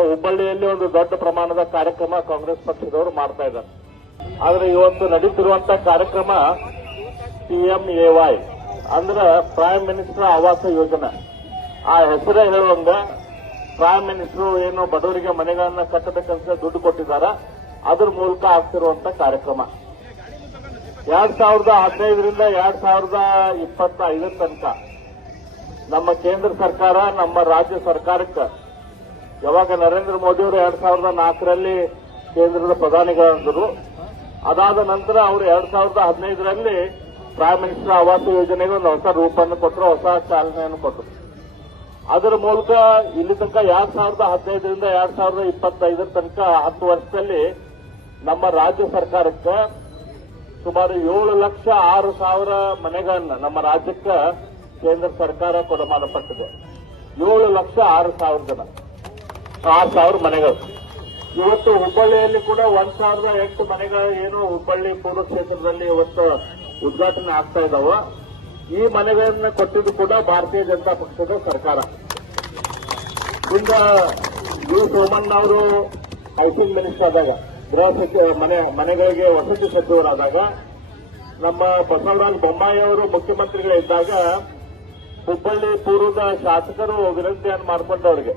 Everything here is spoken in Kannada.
ನಮ್ಮ ಹುಬ್ಬಳ್ಳಿಯಲ್ಲಿ ಒಂದು ದೊಡ್ಡ ಪ್ರಮಾಣದ ಕಾರ್ಯಕ್ರಮ ಕಾಂಗ್ರೆಸ್ ಪಕ್ಷದವರು ಮಾಡ್ತಾ ಇದ್ದಾರೆ. ಆದ್ರೆ ಇವತ್ತು ನಡೀತಿರುವಂತಹ ಕಾರ್ಯಕ್ರಮ PMAY ಅಂದ್ರೆ ಪ್ರೈಮ್ ಮಿನಿಸ್ಟರ್ ಆವಾಸ ಯೋಜನೆ. ಆ ಹೆಸರೇ ಹೇಳುವಂಗ ಪ್ರೈಮ್ ಮಿನಿಸ್ಟರ್ ಏನು ಬಡವರಿಗೆ ಮನೆಗಳನ್ನ ಕಟ್ಟಬೇಕಂತ ದುಡ್ಡು ಕೊಟ್ಟಿದ್ದಾರೆ, ಅದ್ರ ಮೂಲಕ ಆಗ್ತಿರುವಂತ ಕಾರ್ಯಕ್ರಮ. 2015ರಿಂದ 2025 ತನಕ ನಮ್ಮ ಕೇಂದ್ರ ಸರ್ಕಾರ, ನಮ್ಮ ರಾಜ್ಯ ಸರ್ಕಾರಕ್ಕೆ ಯಾವಾಗ ನರೇಂದ್ರ ಮೋದಿ ಅವರು 2004ರಲ್ಲಿ ಕೇಂದ್ರದ ಪ್ರಧಾನಿಗಳಾದರು, ಅದಾದ ನಂತರ ಅವರು 2015ರಲ್ಲಿ ಪ್ರೈಮ್ ಮಿನಿಸ್ಟರ್ ಆವಾಸ ಯೋಜನೆಗೆ ಒಂದು ಹೊಸ ರೂಪವನ್ನು ಕೊಟ್ಟರು, ಹೊಸ ಚಾಲನೆಯನ್ನು ಕೊಟ್ಟರು. ಅದರ ಮೂಲಕ ಇಲ್ಲಿ ತನಕ 2015ರಿಂದ 2025 ತನಕ 10 ವರ್ಷದಲ್ಲಿ ನಮ್ಮ ರಾಜ್ಯ ಸರ್ಕಾರಕ್ಕೆ ಸುಮಾರು 7,06,000 ಮನೆಗಳನ್ನ ನಮ್ಮ ರಾಜ್ಯಕ್ಕೆ ಕೇಂದ್ರ ಸರ್ಕಾರ ಕೊಡಮಾಡಪಟ್ಟಿದೆ. 7,06,000 ಜನ, 6,000 ಮನೆಗಳು. ಇವತ್ತು ಹುಬ್ಬಳ್ಳಿಯಲ್ಲಿ ಕೂಡ 1,008 ಮನೆಗಳು ಏನು ಹುಬ್ಬಳ್ಳಿ ಪೂರ್ವ ಕ್ಷೇತ್ರದಲ್ಲಿ ಇವತ್ತು ಉದ್ಘಾಟನೆ ಆಗ್ತಾ ಇದಾವ. ಈ ಮನೆಗಳನ್ನ ಕೊಟ್ಟಿದ್ದು ಕೂಡ ಭಾರತೀಯ ಜನತಾ ಪಕ್ಷದ ಸರ್ಕಾರ. ಇಂದ ಯು ಸೋಮಣ್ಣ ಅವರು ಹೌಸಿಂಗ್ ಮಿನಿಸ್ಟರ್ ಆದಾಗ, ಗೃಹ ಸಚಿವ ಮನೆಗಳಿಗೆ ವಸತಿ ಸಚಿವರಾದಾಗ, ನಮ್ಮ ಬಸವರಾಜ ಬೊಮ್ಮಾಯಿ ಅವರು ಮುಖ್ಯಮಂತ್ರಿಗಳಿದ್ದಾಗ ಹುಬ್ಬಳ್ಳಿ ಪೂರ್ವದ ಶಾಸಕರು ವಿನಂತಿಯನ್ನು ಮಾಡಿಕೊಂಡವರಿಗೆ